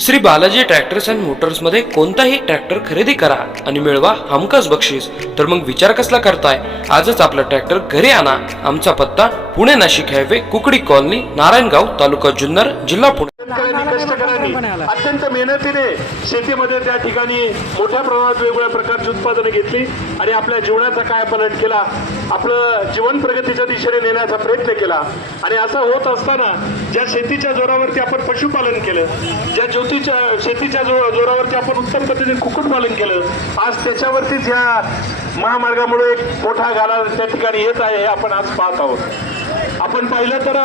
Shri Balaji tractors and मोटर्समध्ये कोणताही tractor खरेदी करा आणि मिळवा हमखास बक्षीस. तर मग विचार कसला करताय? आजच आपला ट्रॅक्टर घरी आणा. आमचा पत्ता पुणे नाशिक हायवे कुकडी कॉलनी नारायणगाव तालुका जुन्नर जिल्हा पुणे. अत्यंत मेहनतीने शेतीमध्ये त्या ठिकाणी मोठ्या प्रमाणात वेगवेगळ्या प्रकारची उत्पादने घेतली आणि आपल्या जीवनाचा काय पलट केला. आपलं जीवन प्रगतीच्या दिशेने नेण्याचा प्रयत्न केला. आणि असं होत असताना ज्या शेतीच्या जोरावरती आपण पशुपालन केलं ज्या ज्योतीच्या शेतीच्या जो जोरावरती आपण उत्तम पद्धतीने कुक्कुटपालन केलं आज त्याच्यावरतीच ह्या महामार्गामुळे एक मोठा गाला त्या ठिकाणी येत आहे हे आपण आज पाहत आहोत. आपण पाहिलं तर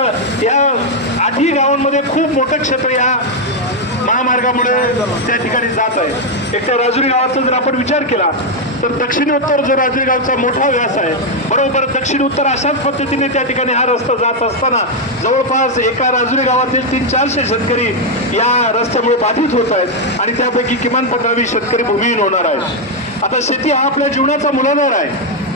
या आठही गावांमध्ये खूप मोठं क्षेत्र या महामार्गामुळे त्या ठिकाणी जात आहे. एक तर राजुरी गावाचा जर आपण विचार केला तर दक्षिण उत्तर जो राजुरी मोठा व्यास आहे बरोबर दक्षिण उत्तर अशाच पद्धतीने त्या ठिकाणी हा रस्ता जात असताना जवळपास एका राजुरी गावातील तीन चारशे शेतकरी या रस्त्यामुळे बाधित होत आहेत आणि त्यापैकी किमान पंधरावी शेतकरी भूमिहीन होणार आहेत. आता शेती हा आपल्या जीवनाचा मुलाधार आहे.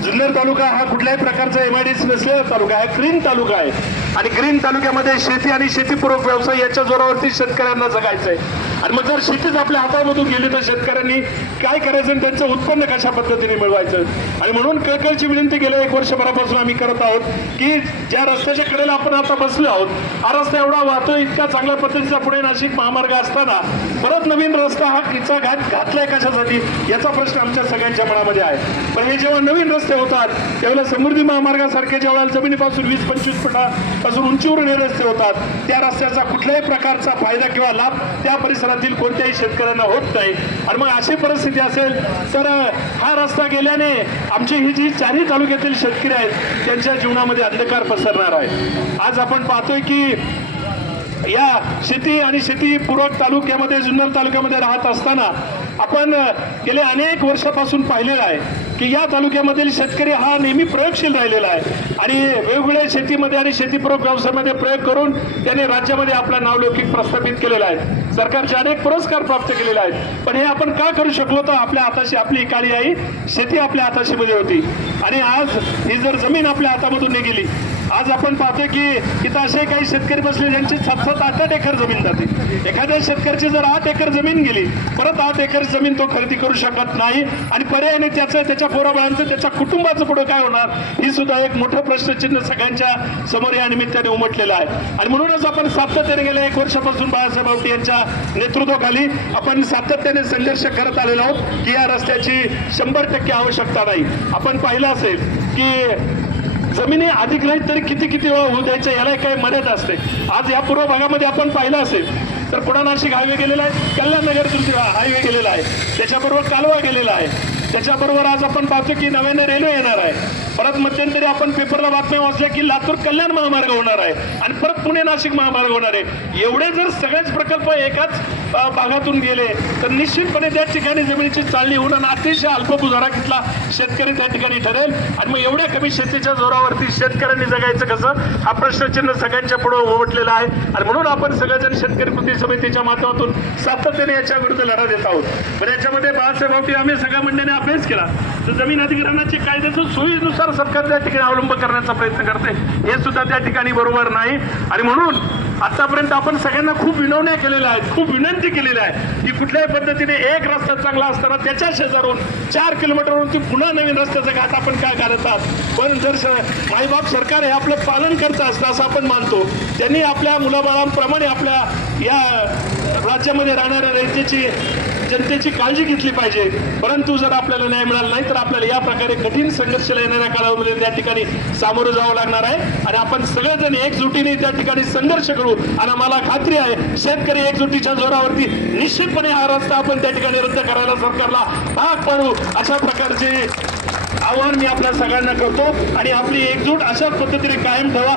जुन्नर तालुका हा कुठल्याही प्रकारचा एमआयडीसी नसलेला तालुका आहे ग्रीन तालुका आहे. आणि ग्रीन तालुक्यामध्ये शेती आणि शेतीपूरक व्यवसाय याच्या जोरावरती शेतकऱ्यांना जगायचं आहे आणि मग जर शेतीच आपल्या हातामधून गेली तर शेतकऱ्यांनी काय करायचं आणि त्यांचं उत्पन्न कशा पद्धतीने मिळवायचं? आणि म्हणून कळकळची विनंती गेल्या एक वर्षभरापासून आम्ही करत आहोत की ज्या रस्त्याच्या कडेला आपण आता बसलो आहोत हा रस्ता एवढा वाहतो इतका चांगल्या पद्धतीचा पुणे नाशिक महामार्ग असताना परत नवीन रस्ता हा किचा घात घातलाय कशासाठी? याचा प्रश्न आमच्या सगळ्यांच्या मनामध्ये आहे. पण हे जेव्हा नवीन रस्ते होतात त्यावेळेला समृद्धी महामार्गासारखे ज्या वेळेला जमिनीपासून वीस पंचवीस फुटापासून उंचीवरून हे रस्ते होतात त्या रस्त्याचा कुठल्याही प्रकारचा फायदा किंवा लाभ त्या परिसरात परिसरातील कोणत्याही शेतकऱ्यांना होत नाही. आणि मग अशी परिस्थिती असेल तर हा रस्ता गेल्याने आमची ही जी चारही तालुक्यातील शेतकरी आहेत त्यांच्या जीवनामध्ये अंधकार पसरणार आहे. आज आपण पाहतोय की या शेती आणि शेतीपूरक तालुक्यामध्ये जुन्नर तालुक्यामध्ये राहत असताना आपण गेल्या अनेक वर्षापासून पाहिलेलं आहे. की या तालुक्यामधील शेतकरी हा नेहमी प्रयोगशील राहिलेला आहे. आणि वेगवेगळ्या शेतीमध्ये आणि शेतीपूरक व्यवसायामध्ये प्रयोग करून त्याने राज्यामध्ये आपला नावलौकिक प्रस्थापित केलेला आहे. सरकारचे अनेक पुरस्कार प्राप्त केलेले आहेत. पण हे आपण का करू शकलो तर आपल्या हाताशी आपली काळी आई शेती आपल्या हाताशीमध्ये होती. आणि आज ही जर जमीन आपल्या हातामधून निघेली आज आपण पाहतोय की इथं असे काही शेतकरी बसले ज्यांची सात सात आठ आठ एकर जमीन जाते. एखाद्या शेतकऱ्याची जर आठ एकर जमीन गेली परत आठ एकर जमीन तो खरेदी करू शकत नाही आणि पर्यायाने त्याचं त्याच्या पोराबाळांचं त्याच्या कुटुंबाचं पुढे काय होणार? ही सुद्धा एक मोठं प्रश्नचिन्ह सगळ्यांच्या समोर या निमित्ताने उमटलेलं आहे. आणि म्हणूनच आपण सातत्याने गेल्या एक वर्षापासून बाळासाहेब आवटी यांच्या नेतृत्वाखाली आपण सातत्याने संघर्ष करत आलेलो आहोत की या रस्त्याची शंभर टक्के आवश्यकता नाही. आपण पाहिलं असेल की जमिनी अधिक अधिग्रहित तरी किती किती वेळा होऊ द्यायचं याला काही मर्यादा असते. आज या पूर्व भागामध्ये आपण पाहिलं असेल तर पुणा नाशिक हायवे गेलेला आहे कल्याण नगर हायवे गेलेला आहे त्याच्याबरोबर कालवा गेलेला आहे त्याच्याबरोबर आज आपण पाहतो की नव्याने रेल्वे येणार आहे. परत मध्यंतरी आपण पेपरला बातम्या वाचल्या की लातूर कल्याण महामार्ग होणार आहे आणि परत पुणे नाशिक महामार्ग होणार आहे. एवढे जर सगळेच प्रकल्प एकाच भागातून गेले तर निश्चितपणे त्या ठिकाणी जमिनीची चालणी होऊन आणि अतिशय घेतला शेतकरी त्या ठिकाणी ठरेल. आणि मग एवढ्या कमी शेतीच्या जोरावरती शेतकऱ्यांनी जगायचं कसं? हा प्रश्नचिन्ह सगळ्यांच्या पुढे उमटलेला आहे. आणि म्हणून आपण सगळेजण शेतकरी कृती समितीच्या माध्यमातून सातत्याने याच्या विरुद्ध लढा देत आहोत. पण याच्यामध्ये बाळासाहेब आम्ही सगळ्या मंडळीने अभ्यास केला. तर जमीन अधिग्रहणाची कायद्याचं सोयीनुसार सरकार त्या ठिकाणी अवलंब करण्याचा प्रयत्न करते. हे सुद्धा त्या ठिकाणी बरोबर नाही. आणि म्हणून आतापर्यंत आपण सगळ्यांना खूप विनवण्या केलेल्या आहेत खूप विनंती केलेल्या आहे की कुठल्याही पद्धतीने एक रस्ता चांगला असताना त्याच्या शेजारून चार किलोमीटरवरून ती पुन्हा नवीन रस्त्याचा घाट आपण काय करत आहात? पण जर स- माईबाप सरकार हे आपलं पालन करत असतं असं आपण मानतो त्यांनी आपल्या मुलाबाळांप्रमाणे आपल्या या राज्यामध्ये राहणाऱ्या रयतेची जनतेची काळजी घेतली पाहिजे. परंतु जर आपल्याला न्याय मिळाला नाही तर आपल्याला या प्रकारे कठीण संघर्षाला येणाऱ्या काळामध्ये त्या ठिकाणी सामोरं जावं लागणार आहे. आणि आपण सगळेजण एकजुटीने त्या ठिकाणी संघर्ष करू. आणि मला खात्री आहे शेतकरी एकजुटीच्या जोरावरती निश्चितपणे हा रस्ता आपण त्या ठिकाणी रद्द करायला सरकारला भाग पाडू. अशा प्रकारचे आव्हान मी आपल्या सगळ्यांना करतो. आणि आपली एकजूट अशाच पद्धतीने कायम ठेवा.